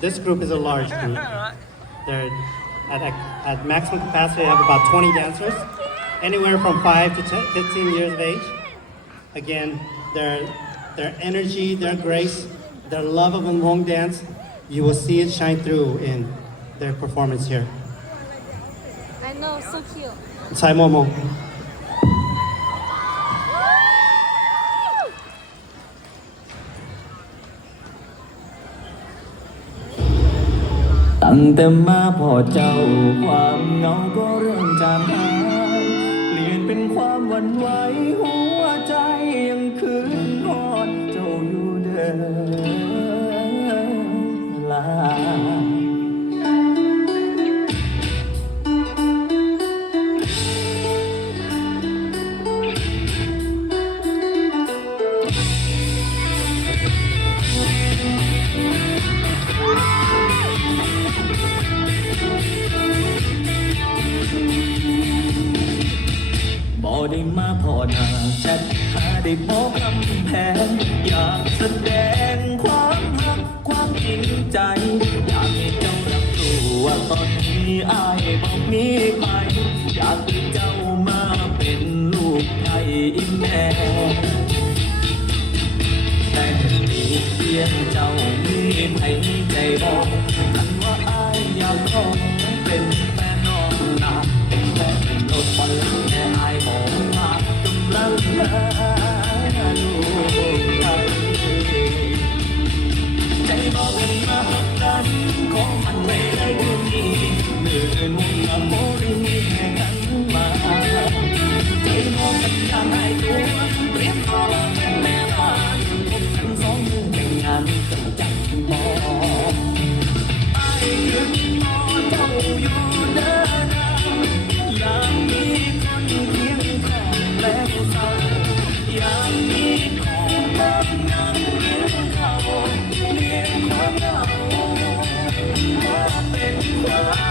this group is a large group. They're at maximum capacity. They have about 20 dancers, anywhere from 5 to 10, 15 years of age. Again, their energy, their grace, their love of Hmong dance, you will see it shine through in their performance here. I know, so cute. Sai Momo. ตั้งแต่มาพอเจ้าความเหงาก็เริ่มจางหายเปลี่ยนเป็นความหวั่นไหวหัวใจยังคืนนอนเจ้าอยู่เด้อลาบ่ได้มาพอหน้าแชทหาได้พบคำแพงอยากแสดงความรักความจริงใจอยากให้เจ้ารับรู้ว่าตอนนี้อ้ายบ่มีใครอยากให้เจ้ามาเป็นลูกไทยอีแม่แต่มีเพียงเจ้ามีให้ใจบอกกันว่าอ้ายอยากขอเป็นแฟนน้องนาเป็นแฟนรถบอลแค่อ้ายบอกว่ากำลังหาลูกไทยใจบอกกันมาดันของมันไม่ได้ดูดีเมื่อเดินมุ่งมาโมรีแห่กันมาใจบอกกันอย่างไรตัวเตรียมตัวเป็นแม่บ้านพบกันสองมือแต่งงานจังจังบอกไอ้ยืนมอเจ้าอยู่เดินอยากมีคนเคียงข้างแล้วเศร้าอยากมีของบ้านนั่งเลี้ยงเขาเลี้ยงความเหงามาเป็นความ